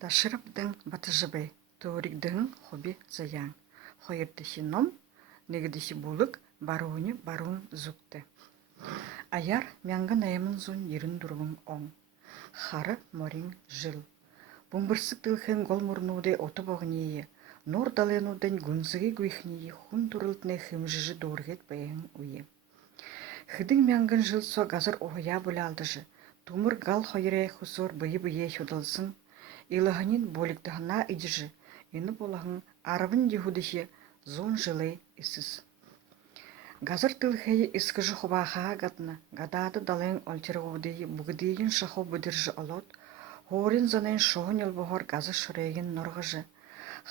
Ташырыптың батыжыбай, тооригдыһын хоби заян. Хойырдыхи ном, негидихи булык, баруун зукты. Аяр мянган аямын зун ерін дургун оң. Хары морин жыл. Бумбырсык тылхын гол мурнуде оты боғние, нор даленуден гунзыги гуихние хун турылтне хымжыжы доргет бэйэн уе. Хыдың мянган жыл со газыр оғая бұлалдыжы, тумыр гал хойыре хусор быйы худалсын, илаханин боликтахана идижи, ені болахын арабын дихудихи зон жылы исыс. Газыр тылхайы искыжы хубахаға гатна, гадады дален олчырғудейі бұгыдейін шаху бұдыржы олот, хорин занен шоғын елбұғар газы шырайын норғыжы,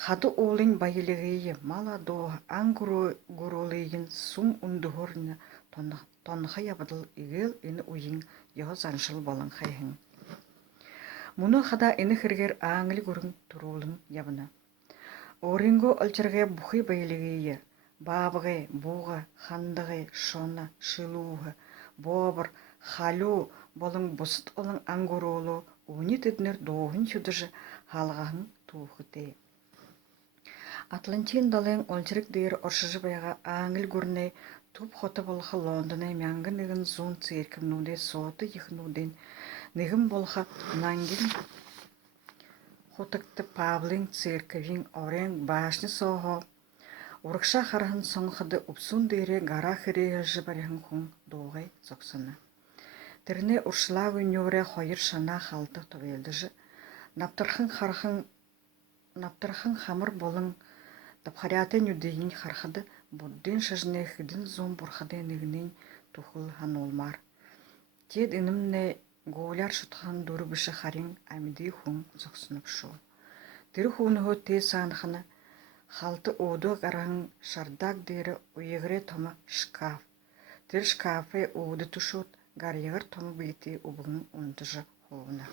хады олын байылығейі мала доға аңгурулейін сум ундығырны тоннықай абыдыл игел ені уйын яғы заншыл болын хайхын. Мұны хада ені хіргер аңылы көрін тұрулын ябына. Оринго олчырға бұхы байылығейі, бабығы, бұғы, хандығы, шона, шылуғы, бобыр, халу болын бұсыт олын аңгурулу, уни теднер доғын чудыжы халғағын туғыты. Атлантин далын олчырық дейір оршыжы байға аңыл көріне туп хоты болға Лондоны мяңғы нығын зон церкімнуде соты ехнуден нығын болға нангин хотыкты Павлин церковин орен башны соғы урықша қарғын соңқыды ұпсун дейре гара хірегі жыбарығын құн доғай зоқсыны. Тіріне ұршылағы нөре хойыр шана қалтық тұвелдіжі, наптырхын хамыр болың тапхарятын үдейін қарқыды бұдден шажыне хыдын зон бұрқады нігінен тұқыл хан олмар. Тед інімне голяр шутхан дұры бүші харин әміді хуң зоқсынып шу. Тірі хуынығы те саңқыны халты оду қарағын шардак дейірі уйығыре тома шкаф. Тір шкафы оды тұшут гарьығыр tomı beyti ubunun ondıжы хоуына.